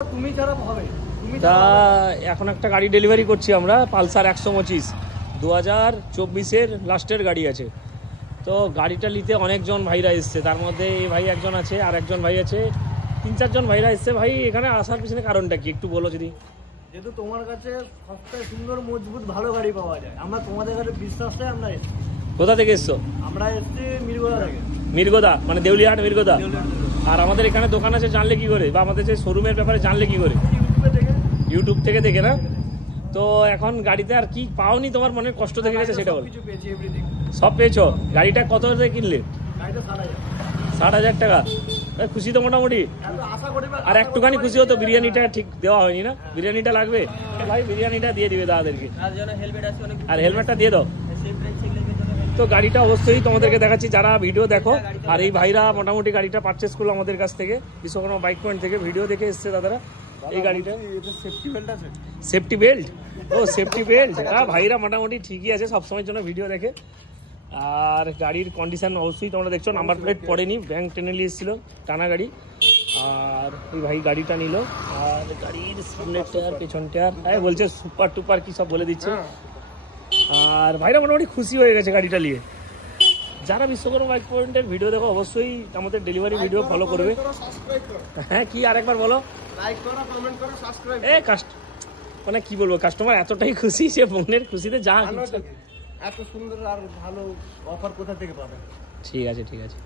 তুমি ছাড়া হবে তা এখন একটা গাড়ি ডেলিভারি করছি আমরা, পালসার 125 2024-এর লাস্টের গাড়ি আছে। তো গাড়িটা নিতে অনেকজন ভাইরা এসছে, তার মধ্যে এই ভাই একজন আছে, আর একজন ভাই আছে, 3-4 জন ভাইরা এসছে। ভাই এখানে আসার পিছনে কারণটা কি একটু বলো যদি। যেহেতু তোমার কাছে সবচেয়ে সুন্দর মজবুত ভালো গাড়ি পাওয়া যায়, আমরা তোমাদের কাছে বিশ্বাসটাই আমরা এসছি। কোথা থেকে এসছো? আমরা এসছি মিরগোদা থেকে। মিরগোদা মানে দেউলিয়াহাট মিরগোদা। আর আমাদের এখানে দোকান আছে জানলে কি করে, বা আমাদের যে শোরুমের ব্যাপারে জানলে কি করে? ইউটিউব থেকে দেখে না? তো এখন গাড়িতে আর কি পাওনি তোমার মনের কষ্ট থেকে গেছে সেটা বল। সব পেয়েছো? গাড়িটা কত দিয়ে কিনলে? 60,000 টাকা। খুশি তো মোটামুটি? আর একটুখানি খুশি হতো, বিরিয়ানিটা ঠিক দেওয়া হয়নি না, বিরিয়ানিটা লাগবে ভাই, বিরিয়ানিটা দিয়ে দিবে দাদাদেরকে, আর হেলমেটটা দিয়ে দাও। তো গাড়িটা অবশ্যই তোমাদেরকে দেখাচ্ছি যারা ভিডিও দেখো। আর এই ভাইরা মোটামুটি গাড়িটা পারচেস করলো আমাদের কাছ থেকে, বিশ্বকর্মা বাইক পয়েন্ট থেকে, ভিডিও দেখে এসছে দাদারা। এই গাড়িটা সেফটি বেল্ট আছে, সেফটি বেল্ট? ও সেফটি বেল্ট, হ্যাঁ ভাইরা মোটামুটি ঠিকই আছে, সবসময়ের জন্য ভিডিও দেখে। আর গাড়ির কন্ডিশন অবশ্যই তোমরা দেখছো, নাম্বার প্লেট পড়েনি, ব্যাংক টেনে নিয়ে এসেছিলো, টানা গাড়ি। আর এই ভাই গাড়িটা নিল, আর গাড়ির সামনের টায়ার, পেছন টায়ার, হ্যাঁ বলছে সুপার টুপার কি সব বলে দিচ্ছে। আর ভাইরা মোটামুটি খুশি হয়ে গেছে গাড়িটা নিয়ে। যারা বিশ্বকর্মা বাইক পয়েন্টের ভিডিও দেখো অবশ্যই আমাদের ডেলিভারি ভিডিও ফলো করবে। হ্যাঁ কি আরেকবার বলো? মানে কি বলবো, কাস্টমার এতটাই খুশি, সে মনের খুশিতে যা এত সুন্দর আর ভালো অফার কোথা থেকে পাবে। ঠিক আছে ঠিক আছে।